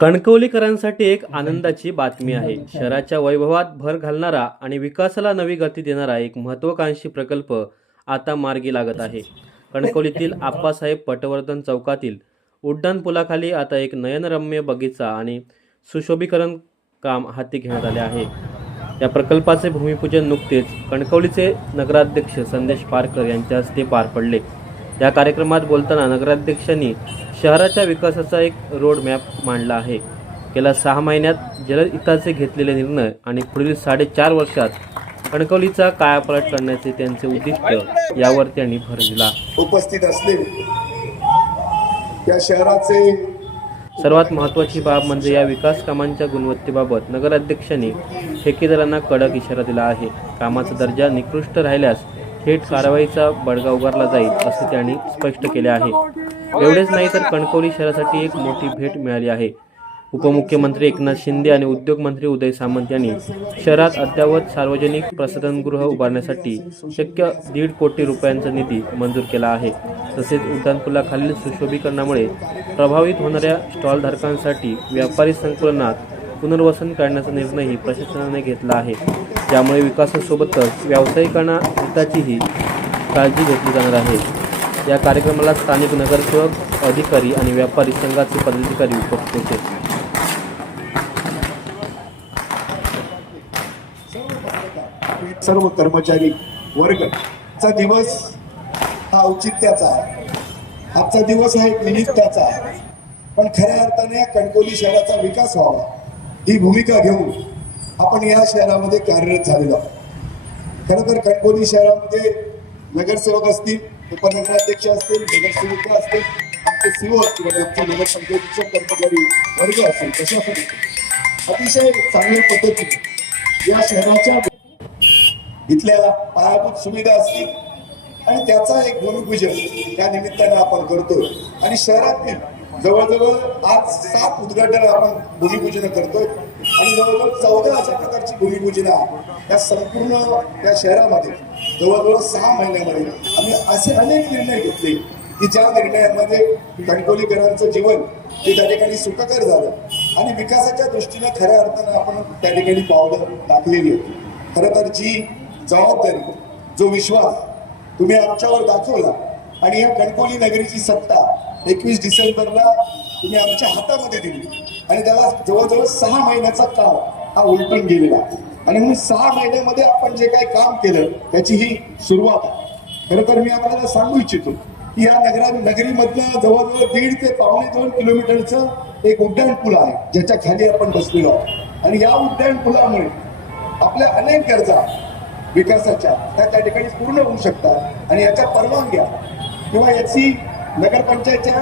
कणकवलीकरांसाठी एक आनंदाची बातमी आहे. शहराच्या वैभवात भर घालणारा आणि विकासाला नवी गती देणारा एक महत्त्वाकांक्षी प्रकल्प आता मार्गी लागत आहे. कणकवलीतील आप्पासाहेब पटवर्धन चौकातील उड्डाणपुलाखाली आता एक नयनरम्य बगीचा आणि सुशोभीकरण काम हाती घेण्यात आले आहे. या प्रकल्पाचे भूमिपूजन नुकतेच कणकवलीचे नगराध्यक्ष संदेश पारकर यांच्या हस्ते पार पडले. या कार्यक्रमात बोलताना नगराध्यक्षांनी शहराच्या विकासाचा एक रोड मॅप मांडला आहे. गेल्या 6 महिन्यात जलहिताचे घेतलेले निर्णय आणि पुढील 4.5 वर्षात कणकवलीचा कायापालट करण्याचे त्यांचे उद्दिष्ट यावर त्यांनी भर दिला. उपस्थित असलेले या शहराचे सर्वात महत्त्वाची बाब म्हणजे या विकास कामांच्या गुणवत्तेबाबत नगराध्यक्षांनी ठेकेदारांना कडक इशारा दिला आहे. कामाचा दर्जा निकृष्ट राहिल्यास थेट कारवाईचा बडगा उगारला जाईल असे त्यांनी स्पष्ट केले आहे. एवढेच नाही तर कणकवली शहरासाठी एक मोठी भेट मिळाली आहे. उपमुख्यमंत्री एकनाथ शिंदे आणि उद्योगमंत्री उदय सामंत यांनी शहरात अद्ययावत सार्वजनिक प्रसाधनगृह उभारण्यासाठी शक्य 1.5 कोटी रुपयांचा निधी मंजूर केला आहे. तसेच उड्डाणपुलाखालील सुशोभीकरणामुळे प्रभावित होणाऱ्या स्टॉलधारकांसाठी व्यापारी संकुलनात पुनर्वसन करण्याचा निर्णयही प्रशासनाने घेतला आहे. ज्यामुळे विकासासोबतच व्यावसायिकांना हिताचीही काळजी घेतली जाणार आहे. या कार्यक्रमाला स्थानिक नगरसेवक, अधिकारी आणि व्यापारी संघाचे पदाधिकारी उपस्थित होते. सर्व कर्मचारी वर्गचा दिवस हा औचित्याचा आहे. आजचा दिवस हा एक निमित्ताचा आहे. पण खऱ्या अर्थाने कणकवली शहराचा विकास व्हावा ही भूमिका घेऊन आपण या शहरामध्ये कार्यरत झालेलो आहोत. खरं तर कणकवली शहरामध्ये नगरसेवक असतील, उपनगराध्यक्ष असतील, नगरसेविका असतील, आमचे सीओ असतील, आमचे नगरपंचायतीचे कर्मचारी वर्ग असतील, प्रशासन अतिशय चांगल्या पद्धतीने या शहराच्या इथल्या पायाभूत सुविधा असतील आणि त्याचा एक भूमिपूजन या निमित्ताने आपण करतोय. आणि शहरातील जवळजवळ आज 7 उद्घाटन आपण भूमिपूजन करतोय आणि जवळजवळ 14 अशा प्रकारची भूमिपूजन आहे. या संपूर्ण या शहरामध्ये जवळजवळ 6 महिन्यामध्ये आम्ही असे अनेक निर्णय घेतले की ज्या निर्णयामध्ये कणकवलीकरांचं जीवन ते त्या ठिकाणी सुखकर झालं आणि विकासाच्या दृष्टीने खऱ्या अर्थानं आपण त्या ठिकाणी पावलं टाकलेली होती. खरं तर जी जबाबदारी, जो विश्वास तुम्ही आमच्यावर दाखवला आणि या कणकवली नगरीची सत्ता 21 डिसेंबरला तुम्ही आमच्या हातामध्ये दिली आणि त्याला जवळजवळ 6 महिन्याचा काळ हा उलटून गेलेला आणि म्हणून 6 महिन्यामध्ये आपण जे काही काम केलं त्याची ही सुरुवात आहे. खरं तर मी आपल्याला सांगू इच्छितो की या नगरीमधनं जवळजवळ 1.5 ते 2.25 किलोमीटरचं एक उड्डाणपूल आहे ज्याच्या खाली आपण बसलेलो आहोत. आणि या उड्डाणपुलामुळे आपल्या अनेक गरजा विकासाच्या त्या ठिकाणी पूर्ण होऊ शकतात आणि याच्या परवानग्या किंवा याची नगरपंचायतच्या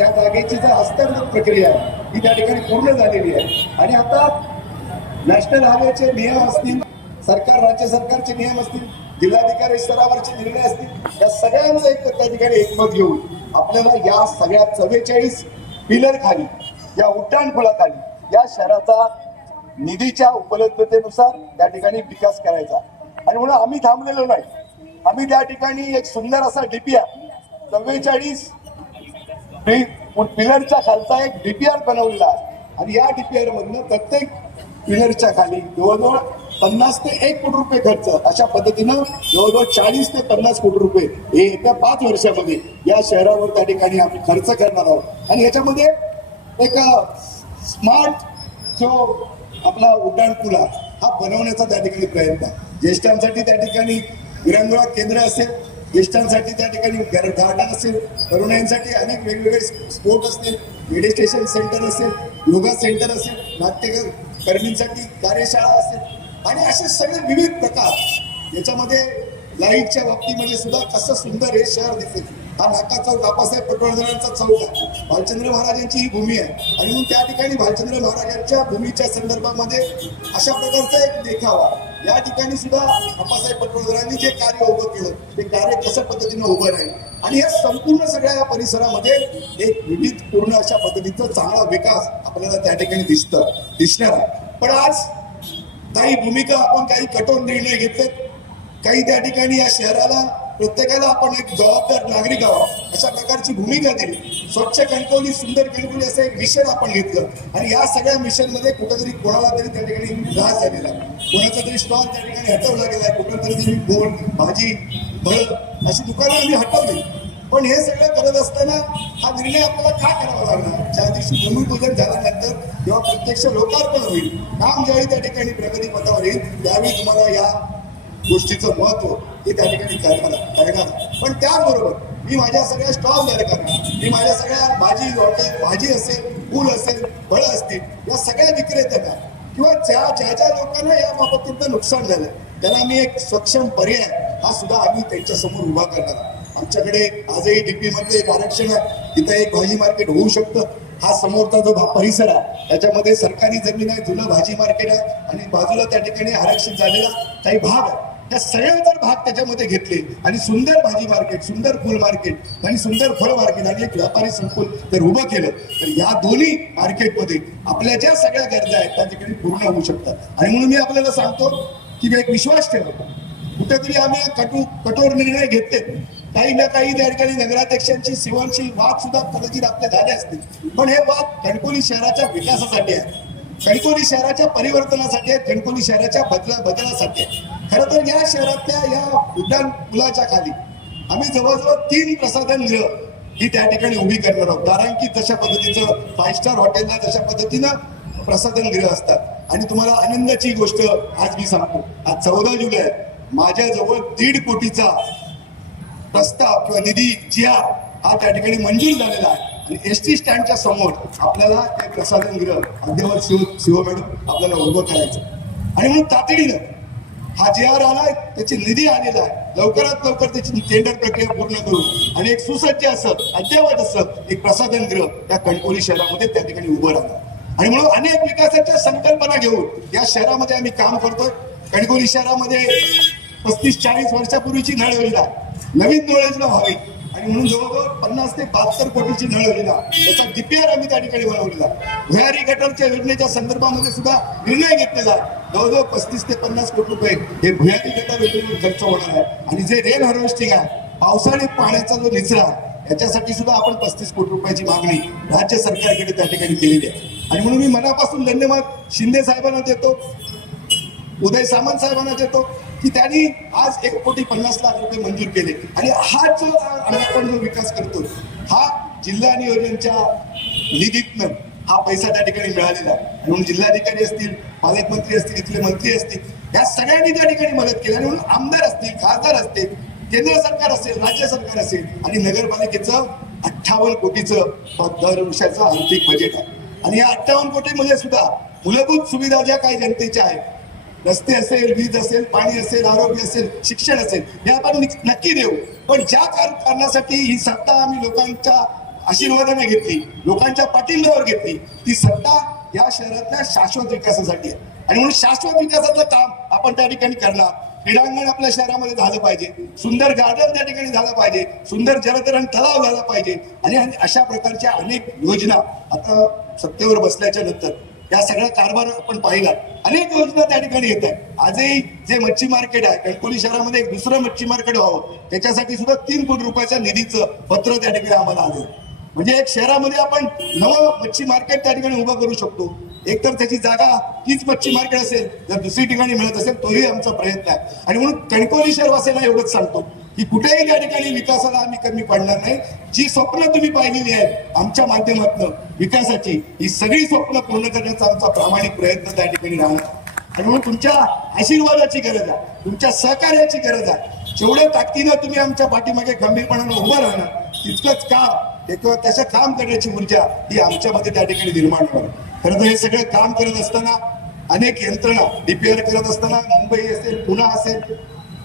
या जागेची जी हस्तांतरण प्रक्रिया आहे ही त्या ठिकाणी पूर्ण झालेली आहे. आणि आता नॅशनल हायवेचे नियम असतील, राज्य सरकारचे नियम असतील, जिल्हाधिकारी स्तरावरचे निर्णय असतील, या सगळ्यांचं एक त्या ठिकाणी एकमत घेऊन आपल्याला या सगळ्या 44 पिलर खाली, या उड्डाणपुलाखाली या शहराचा निधीच्या उपलब्धतेनुसार त्या ठिकाणी विकास करायचा. आणि म्हणून आम्ही थांबलेलो नाही. आम्ही त्या ठिकाणी एक सुंदर असा डीपीआर 44 पिलरच्या खालचा एक डीपीआर बनवलेला आहे. आणि या डीपीआर मधनं प्रत्येक पिलरच्या खाली जवळजवळ 50 ते 1 कोटी रुपये खर्च, अशा पद्धतीनं जवळजवळ 40 ते 50 कोटी रुपये हे येत्या 5 वर्षामध्ये या शहरावर त्या ठिकाणी आम्ही खर्च करणार आहोत. आणि याच्यामध्ये एक स्मार्ट जो आपला उड्डाणपूल हा बनवण्याचा त्या ठिकाणी प्रयत्न आहे. ज्येष्ठांसाठी त्या ठिकाणी विरंगुळा केंद्र असेल, ज्येष्ठांसाठी त्या ठिकाणी गार्डन असेल, तरुणांसाठी अनेक वेगवेगळे स्पोर्ट असतील, मेडिटेशन सेंटर असेल, योगा सेंटर असेल, नाट्यकर्मींसाठी कार्यशाळा असेल आणि असे सगळे विविध प्रकार. याच्यामध्ये लाईटच्या बाबतीमध्ये सुद्धा कसं सुंदर हे शहर दिसेल. हा नाका चौक आप्पासाहेब पटवर्धनांचा चौक आहे. भालचंद्र महाराजांची ही भूमी आहे आणि म्हणून त्या ठिकाणी भालचंद्र महाराजांच्या भूमीच्या संदर्भामध्ये अशा प्रकारचा एक देखावा या ठिकाणी सुद्धा आप्पासाहेब पटवर्धनांनी जे कार्य उभं केलं ते कार्य कशा पद्धतीनं उभं राहील आणि या संपूर्ण सगळ्या या परिसरामध्ये एक विविध पूर्ण अशा पद्धतीचा चांगला विकास आपल्याला त्या ठिकाणी दिसणार आहे. पण आज काही भूमिका आपण काही कठोर निर्णय घेतलेत, काही त्या ठिकाणी या शहराला प्रत्येकाला आपण एक जबाबदार नागरिक आहोत अशा प्रकारची भूमिका दिली. स्वच्छ कणकवली सुंदर कणकवली असं एक मिशन आपण घेतलं आणि या सगळ्या मिशन मध्ये कुठेतरी कोणाला तरी त्या ठिकाणी त्रास झालेला आहे, कोणाचा तरी स्टॉल त्या ठिकाणी हटवला गेलाय, कुठेतरी तरी गोड भाजी फळ अशी दुकानं आम्ही हटवली. पण हे सगळं करत असताना हा निर्णय आपल्याला का करावा लागला? ज्या दिवशी भूमिपूजन झाल्यानंतर जेव्हा प्रत्यक्ष लोकार्पण होईल, काम ज्यावेळी त्या ठिकाणी प्रगती पथावर येईल, त्यावेळी तुम्हाला या गोष्टीचं महत्व हे त्या ठिकाणी कळणार. पण त्याचबरोबर मी माझ्या सगळ्या स्टॉल धारकांना, मी माझ्या सगळ्या भाजी असेल, फूल असेल, फळं असतील, या सगळ्या विक्रेत्यांना किंवा ज्या लोकांना या बाबतीत नुकसान झालं त्यांना आम्ही एक सक्षम पर्याय हा सुद्धा आम्ही त्यांच्या समोर उभा करणार. आमच्याकडे आजही डीपी मध्ये एक आरक्षण आहे, तिथं एक भाजी मार्केट होऊ शकतं. हा समोरचा जो परिसर आहे त्याच्यामध्ये सरकारी जमीन आहे, जुनं भाजी मार्केट आहे आणि बाजूला त्या ठिकाणी आरक्षित झालेला काही भाग आहे. त्या सगळे जर भाग त्याच्यामध्ये घेतले आणि सुंदर भाजी मार्केट, सुंदर फुल मार्केट आणि सुंदर फळ मार्केट आणि एक व्यापारी संकुल जर उभं केलं तर या दोन्ही मार्केटमध्ये आपल्या ज्या सगळ्या गरजा आहेत त्या ठिकाणी पूर्ण होऊ शकतात. आणि म्हणून मी आपल्याला सांगतो की एक विश्वास ठेवा. कुठेतरी आम्ही कठोर निर्णय घेतले, काही ना काही त्या ठिकाणी नगराध्यक्षांची सेवांची वाद सुद्धा कदाचित आपले झाले असतील, पण हे वाद कणकवली शहराच्या विकासासाठी आहे, कणकवली शहराच्या परिवर्तनासाठी आहे, कणकवली शहराच्या बदलासाठी आहे. खरं तर या शहरातल्या या उड्डाण पुलाच्या खाली आम्ही जवळजवळ 3 प्रसाधन गृह ही त्या ठिकाणी उभी करणार आहोत. कारण की तशा पद्धतीचं 5 स्टार हॉटेलला तशा पद्धतीनं प्रसाधन गृह असतात. आणि तुम्हाला आनंदाची गोष्ट आज मी सांगतो, आज 14 जुलै माझ्याजवळ 1.5 कोटीचा प्रस्ताव किंवा निधी हा त्या ठिकाणी मंजूर झालेला आहे. आणि एसटी स्टँडच्या समोर आपल्याला ते प्रसाधन गृह अद्यावत शिव मॅडम आपल्याला उभं करायचं. आणि म्हणून तातडीनं हा आलाय, त्याची निधी आलेला आहे, लवकरात लवकर त्याची टेंडर प्रक्रिया पूर्ण करून आणि एक सुसज्ज असं अद्यावत असं एक प्रसाधन गृह या कणकवली शहरामध्ये त्या ठिकाणी उभं राहणार. आणि म्हणून अनेक विकासाच्या संकल्पना घेऊन या शहरामध्ये आम्ही काम करतोय. कणकवली शहरामध्ये 35-40 वर्षापूर्वीची नळ योजना नवीन नळ योजना व्हावी आणि म्हणून जवळजवळ 50 ते 72 कोटीची नळ योजना त्याचा डीपीआर आम्ही त्या ठिकाणी बनवलेला. भुयारी गटरच्या योजनेच्या संदर्भामध्ये सुद्धा निर्णय घेतलेला. जवळजवळ 35 ते 50 कोटी रुपये हे भुयारी गटर योजनेवर खर्च होणार आहे. आणि जे रेन हार्वेस्टिंग आहे, पावसाळी पाण्याचा जो निचरा आहे, याच्यासाठी सुद्धा आपण 35 कोटी रुपयाची मागणी राज्य सरकारकडे त्या ठिकाणी केलेली आहे. आणि म्हणून मी मनापासून धन्यवाद शिंदे साहेबांना देतो, उदय सामंत साहेबांना देतो की त्यांनी आज 1,50,00,000 रुपये मंजूर केले. आणि हा जो आपण जो विकास करतो हा जिल्हा नियोजनच्या निधीतनं हा पैसा त्या ठिकाणी मिळालेला आहे. म्हणून जिल्हाधिकारी असतील, पालकमंत्री असतील, इथले मंत्री असतील, या सगळ्यांनी त्या ठिकाणी मदत केली. आणि म्हणून आमदार असतील, खासदार असतील, केंद्र सरकार असेल, राज्य सरकार असेल आणि नगरपालिकेचं 58 कोटीचं दर वर्षाचं आर्थिक बजेट आहे. आणि या 58 कोटीमध्ये सुद्धा मूलभूत सुविधा ज्या काही जनतेच्या आहेत, रस्ते असेल, वीज असेल, पाणी असेल, आरोग्य असेल, शिक्षण असेल, हे आपण नक्की देऊ. पण ज्या कारणासाठी ही सत्ता आम्ही लोकांच्या आशीर्वादाने घेतली, लोकांच्या पाठिंब्यावर घेतली, ती सत्ता या शहरातल्या शाश्वत विकासासाठी आहे. आणि म्हणून शाश्वत विकासाचं काम आपण त्या ठिकाणी करणार. क्रीडांगण आपल्या शहरामध्ये झालं पाहिजे, सुंदर गार्डन त्या ठिकाणी झालं पाहिजे, सुंदर जलतरण तलाव झाला पाहिजे. आणि अशा प्रकारच्या अनेक योजना आता सत्तेवर बसल्याच्या नंतर या सगळ्या कारभार आपण पाहिला, अनेक योजना त्या ठिकाणी येत आहेत. आजही जे मच्छी मार्केट आहे कणकवली शहरामध्ये एक दुसरं मच्छी मार्केट व्हावं त्याच्यासाठी सुद्धा 3 कोटी रुपयाच्या निधीचं पत्र त्या ठिकाणी आम्हाला आलं. म्हणजे एक शहरामध्ये आपण नवं मच्छी मार्केट त्या ठिकाणी उभं करू शकतो. एकतर त्याची जागा तीच मच्छी मार्केट असेल, जर दुसरी ठिकाणी मिळत असेल तोही आमचा प्रयत्न आहे. आणि म्हणून कणकवली शहरवासीयांना एवढंच सांगतो की कुठेही त्या ठिकाणी विकासाला आम्ही कमी पडणार नाही. जी स्वप्न तुम्ही पाहिलेली आहेत आमच्या माध्यमातून विकासाची, ही सगळी स्वप्न पूर्ण करण्याचा आमचा प्रामाणिक प्रयत्न त्या ठिकाणी राहणार. आणि म्हणून तुमच्या आशीर्वादाची गरज आहे, तुमच्या सहकार्याची गरज आहे. जेवढ्या ताकदीनं तुम्ही आमच्या पाठीमागे गंभीरपणानं उभं राहणार, तितकंच काम किंवा त्याचं काम करण्याची ऊर्जा ही आमच्यामध्ये त्या ठिकाणी निर्माण होणार. खरं तर हे सगळं काम करत असताना अनेक यंत्रणा डीपीआर करत असताना मुंबई असेल, पुणे असेल,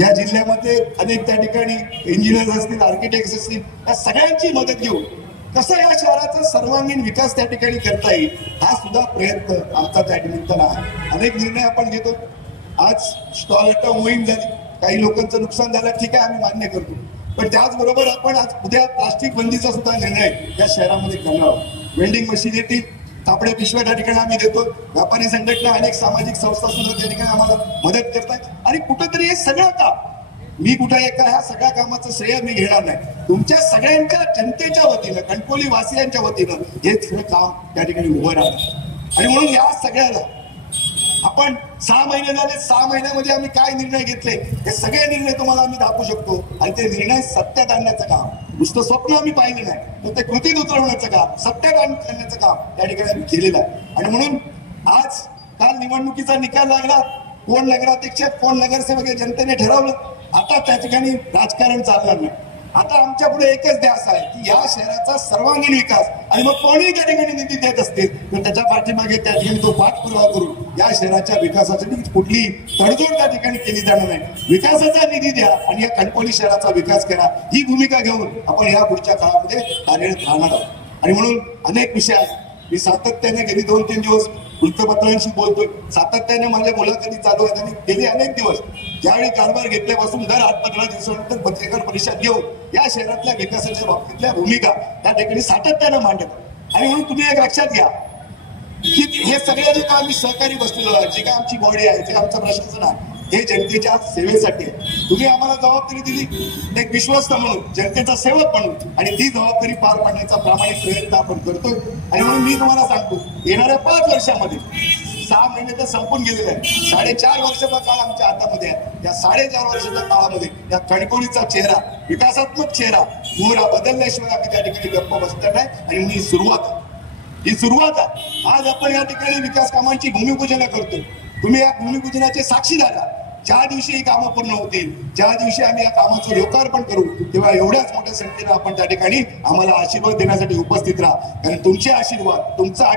या जिल्ह्यामध्ये अनेक त्या ठिकाणी इंजिनियर असतील, आर्किटेक्ट असतील, या सगळ्यांची मदत घेऊन कसं या शहराचा सर्वांगीण विकास त्या ठिकाणी करता येईल हा सुद्धा प्रयत्न आमचा त्या निमित्तानं आहे. अनेक निर्णय आपण घेतो. आज स्टॉल हटाव मोहीम झाली, काही लोकांचं नुकसान झालं, ठीक आहे, आम्ही मान्य करतो. पण त्याचबरोबर आपण आज उद्या प्लास्टिक बंदीचा सुद्धा निर्णय या शहरामध्ये करणार आहोत. वेल्डिंग मशीन येतील, कापड्या पिशव्या त्या ठिकाणी आम्ही देतो. व्यापारी संघटना, अनेक सामाजिक संस्था सुद्धा त्या ठिकाणी आम्हाला मदत करतात. आणि कुठंतरी हे सगळं काम मी कुठे एका ह्या सगळ्या कामाचं श्रेय मी घेणार नाही. तुमच्या सगळ्यांच्या जनतेच्या वतीनं, कणकवली वासियांच्या वतीनं हे सगळं काम त्या ठिकाणी उभं राहतं. आणि म्हणून या सगळ्याला आपण 6 महिने झाले, 6 महिन्यामध्ये आम्ही काय निर्णय घेतले हे सगळे निर्णय तुम्हाला आम्ही दाखवू शकतो. आणि ते निर्णय सत्यात आणण्याचं काम, नुसतं स्वप्न आम्ही पाहिलं नाही, तर ते कृतीत उतरवण्याचं काम, सत्यात आणण्याचं काम त्या ठिकाणी आम्ही केलेलं आहे. आणि म्हणून आज काल निवडणुकीचा निकाल लागला, कोण नगराध्यक्ष कोण नगरसेवक हे जनतेने ठरवलं. आता त्या ठिकाणी राजकारण चालणार नाही. आता आमच्या पुढे एकच ध्यास आहे की या शहराचा सर्वांगीण विकास. आणि मग कोणी त्या ठिकाणी निधी देत असतील तर त्याच्या पाठीमागे त्या ठिकाणी तो पाठपुरावा करून या शहराच्या विकासासाठी कुठली तडजोड त्या ठिकाणी केली जाणार नाही. विकासाचा निधी द्या आणि या कणकवली शहराचा विकास करा, ही भूमिका घेऊन आपण या पुढच्या काळामध्ये कार्यरत राहणार आहोत. आणि म्हणून अनेक विषय आहेत. मी सातत्याने गेली 2-3 दिवस वृत्तपत्रांशी बोलतोय, सातत्याने माझ्या मुलाखती चालू आहेत. आणि गेली अनेक दिवस ज्यावेळी कारभार घेतल्यापासून दर 8-15 दिवसानंतर पत्रकार परिषद घेऊन या शहरातल्या विकासाच्या बाबतीतल्या भूमिका त्या ठिकाणी सातत्यानं मांडत. आणि म्हणून तुम्ही एक लक्षात घ्या की हे सगळे जे काय आम्ही सहकारी बसलेलो आहे, जे काय आमची बॉडी आहे, जे आमचं प्रशासन आहे, हे जनतेच्या सेवेसाठी आहे. तुम्ही आम्हाला जबाबदारी दिली एक विश्वस्त म्हणून, जनतेचा सेवक म्हणून, आणि ती जबाबदारी पार पाडण्याचा प्रामाणिक प्रयत्न आपण करतोय. आणि म्हणून मी तुम्हाला सांगतो, येणाऱ्या 5 वर्षामध्ये 6 महिने तर संपून गेलेले आहे, 4.5 वर्षाचा काळ आमच्या हातामध्ये आहे. या 4.5 वर्षाच्या काळामध्ये या कणकवलीचा चेहरा, विकासात्मक चेहरा मोहरा बदलल्याशिवाय आम्ही त्या ठिकाणी गप्प बसणार नाही. आणि ही सुरुवात आहे. आज आपण या ठिकाणी विकास कामांची भूमिपूजन करतो. तुम्ही या भूमिपूजनाचे साक्षीदार आहात. ज्या दिवशी ही कामं पूर्ण होतील, ज्या दिवशी आम्ही या कामाचं लोकार्पण करू, तेव्हा एवढ्याच मोठ्या संख्येनं आपण त्या ठिकाणी आम्हाला आशीर्वाद देण्यासाठी उपस्थित राहा. कारण तुमचे आशीर्वाद, तुमचा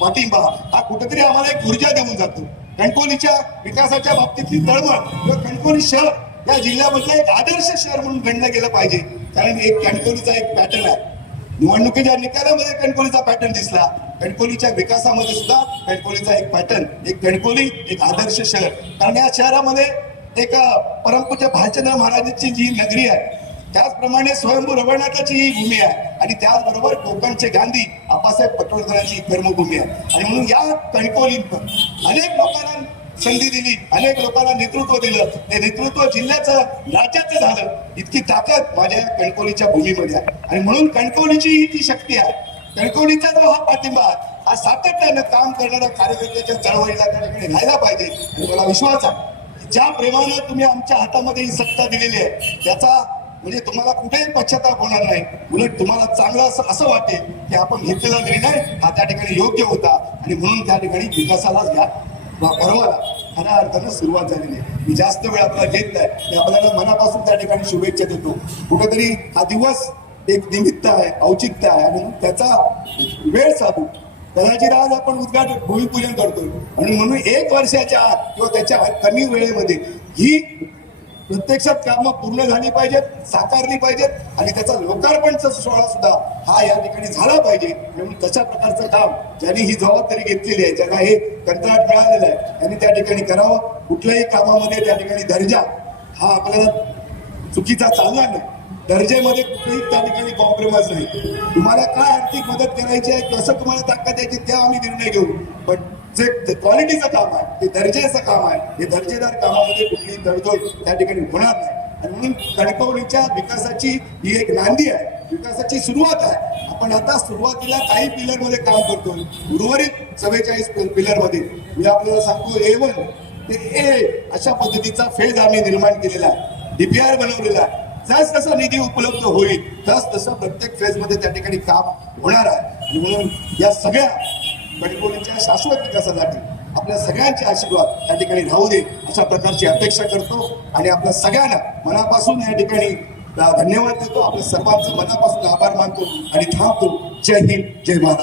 पाठिंबा हा कुठेतरी आम्हाला एक ऊर्जा देऊन जातो. कणकवलीच्या विकासाच्या बाबतीतली तळमळ किंवा कणकवली शहर या जिल्ह्यामधलं एक आदर्श शहर म्हणून गणलं गेलं पाहिजे. कारण एक कणकवलीचा एक पॅटर्न आहे. निवडणुकीच्या निकालामध्ये कणकवलीचा पॅटर्न दिसला, कणकवलीच्या विकासामध्ये सुद्धा कणकवलीचा एक पॅटर्न, एक कणकवली एक आदर्श शहर. कारण या शहरामध्ये एक परमपूज्य भालचंद्र महाराजांची जी नगरी आहे, त्याचप्रमाणे स्वयंभू रवळनाथाची ही भूमी आहे. आणि त्याचबरोबर कोकणचे गांधी आबासाहेब पटवर्धनाची कर्मभूमी आहे. आणि म्हणून या कणकवलीत अनेक लोकांना संधी दिली, अनेक लोकांना नेतृत्व दिलं. ते नेतृत्व जिल्ह्याचं, राज्याचं झालं. इतकी ताकद माझ्या कणकवलीच्या भूमीमध्ये आहे. आणि म्हणून कणकवलीची ही ती शक्ती आहे. कणकवलीचा जो हा पाठिंबा हा सातत्यानं काम करणाऱ्या कार्यकर्त्याच्या चळवळीला त्या ठिकाणी राहायला पाहिजे. आणि मला विश्वास आहे की ज्या प्रेमानं तुम्ही आमच्या हातामध्ये ही सत्ता दिलेली आहे, त्याचा म्हणजे तुम्हाला कुठेही पश्चाताप होणार नाही. उलट तुम्हाला चांगलं असं वाटेल की आपण घेतलेला निर्णय हा त्या ठिकाणी योग्य होता. आणि म्हणून त्या ठिकाणी विकासाला घ्या पर्वाला खऱ्या अर्थानं सुरुवात झालेली आहे. मी जास्त वेळ आपल्याला घेत नाही, मी आपल्याला मनापासून त्या ठिकाणी शुभेच्छा देतो. कुठेतरी हा दिवस एक निमित्त आहे, औचित्य आहे. आणि त्याचा वेळ साधू कदाचित आज आपण उद्घाटन भूमिपूजन करतोय. आणि म्हणून 1 वर्षाच्या आत किंवा त्याच्या कमी वेळेमध्ये ही प्रत्यक्षात कामं पूर्ण झाली पाहिजेत, साकारली पाहिजेत. आणि त्याचा लोकार्पणचा सोहळा सुद्धा हा या ठिकाणी झाला पाहिजे. म्हणून तशा प्रकारचं काम ज्यांनी ही जबाबदारी घेतलेली आहे, ज्यांना हे कंत्राट मिळालेलं आहे, त्यांनी त्या ठिकाणी करावं. कुठल्याही कामामध्ये त्या ठिकाणी दर्जा हा आपल्याला चुकीचा चालणार नाही. दर्जेमध्ये कुठेही त्या ठिकाणी कॉम्प्रोमाइज नाही. तुम्हाला काय आर्थिक मदत करायची आहे, कसं तुम्हाला ताकद द्यायची, त्या आम्ही निर्णय घेऊ. पण जे क्वालिटीचं काम आहे, ते दर्जेचं काम आहे, हे दर्जेदार कामामध्ये कुठलीही तडजोड त्या ठिकाणी होणार नाही. आणि म्हणून कणकवलीच्या विकासाची ही एक नांदी आहे, विकासाची सुरुवात आहे. आपण आता सुरुवातीला काही पिलरमध्ये काम करतो, उर्वरित 44 पिलरमध्ये मी आपल्याला सांगतो A1 ते A अशा पद्धतीचा फेज आम्ही निर्माण केलेला आहे, DPR बनवलेला आहे. जस जसा निधी उपलब्ध होईल तस तसं प्रत्येक फेज मध्ये त्या ठिकाणी काम होणार आहे. आणि म्हणून या सगळ्या कणकवलीच्या शाश्वत विकासासाठी आपल्या सगळ्यांचे आशीर्वाद त्या ठिकाणी राहू दे अशा प्रकारची अपेक्षा करतो. आणि आपल्या सगळ्यांना मनापासून या ठिकाणी धन्यवाद देतो. आपल्या सर्वांचं मनापासून आभार मानतो आणि थांबतो. जय हिंद, जय महाराष्ट्र.